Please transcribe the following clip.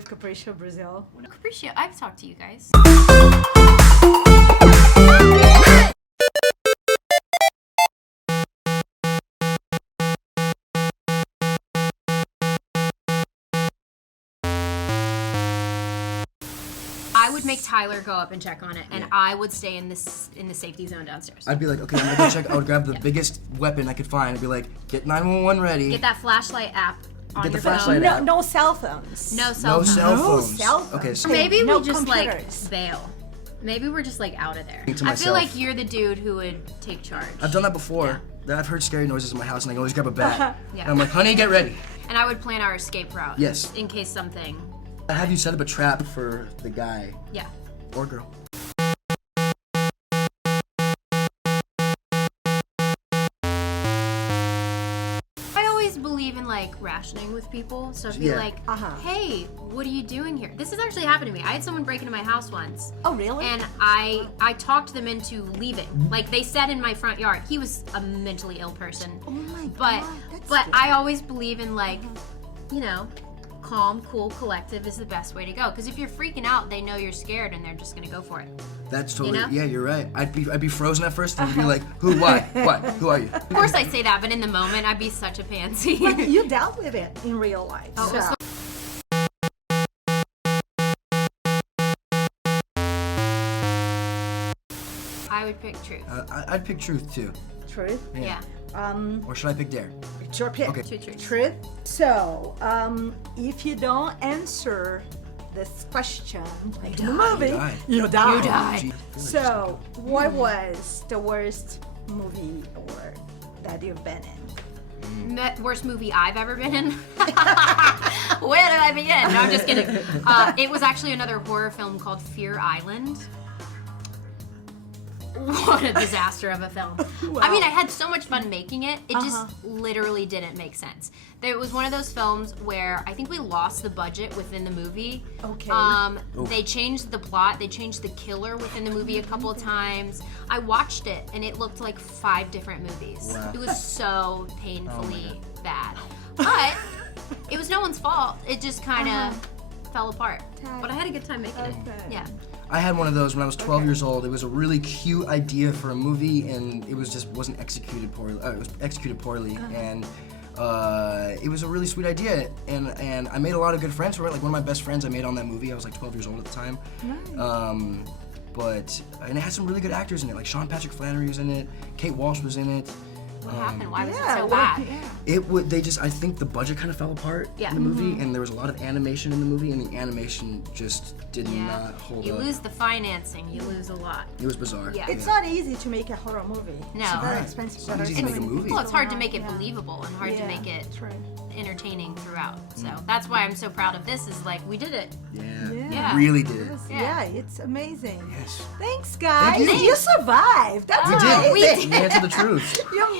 with Capricho Brazil? Capricho, I've talked to you guys. I would make Tyler go up and check on it, and I would stay in the safety zone downstairs. I'd be like, okay, I'm gonna go check. I would grab the biggest weapon I could find and be like, get 911 ready. Get that flashlight app on Get your the flashlight phone. app. No cell phones. No cell No phones. cell No phones. cell phones. Okay, so Maybe No we just computers. like bail. Maybe we're just like out of there. Think to I feel myself. like you're the dude who would take charge. I've done that before. I've heard scary noises in my house and I can always grab a bat. Yeah. And I'm like, honey, get ready. And I would plan our escape route. Yes. In case something. Have you set up a trap for the guy Yeah. or girl? I always believe in like rationing with people. So I'd be like, hey, what are you doing here? This has actually happened to me. I had someone break into my house once. Oh, really? And I talked them into leaving. Like they said in my front yard. He was a mentally ill person. Oh my But God, that's but scary. I always believe in like, you know, calm, cool, collective is the best way to go. Because if you're freaking out, they know you're scared and they're just gonna go for it. That's totally, know? yeah, you're right. I'd be frozen at first and be like, who, why, what, who are you? Of course I say that, but in the moment I'd be such a pansy. But you dealt with it in real life. Oh, it was so. I would pick truth. I'd pick truth too. Truth? Yeah. Or should I pick dare? It's your pick. Okay. Truth. So, if you don't answer this question like in the movie, die. you die. You die. Gee, So, what was the worst movie or that you've been in? Worst movie I've ever been in? Where did I begin? No, I'm just kidding. It was actually another horror film called Fear Island. What a disaster of a film. I mean, I had so much fun making it. It just literally didn't make sense. It was one of those films where I think we lost the budget within the movie. Okay. They changed the plot. They changed the killer within the movie a couple of times. I watched it, and it looked like 5 different movies. Wow. It was so painfully bad. But it was no one's fault. It just kind of fell apart. But I had a good time making it. Yeah. I had one of those when I was 12 years old. It was a really cute idea for a movie, and it was just wasn't executed poorly. It was executed poorly, and it was a really sweet idea. And I made a lot of good friends from it. Like one of my best friends I made on that movie. I was like 12 years old at the time. Nice. And it had some really good actors in it. Like Sean Patrick Flannery was in it. Kate Walsh was in it. What happened? Why was it yeah, so what- bad? yeah. It would. They just. I think the budget kind of fell apart Yeah. in the movie, and there was a lot of animation in the movie, and the animation just did not hold You up. lose the financing, you lose a lot. It was bizarre. Yeah. It's not easy to make a horror movie. No. It's very Right. expensive. It's not There are easy so to make a many movie. people Well, it's hard to around, make it yeah. believable and hard to make it True. entertaining throughout. So that's why I'm so proud of this. Is like we did it. Yeah. Yeah. Really did. Yes, Yeah. yeah, it's amazing. Yes. Thanks, guys. Thank you. You survived. That's We did. amazing. We did. We answered the truth. You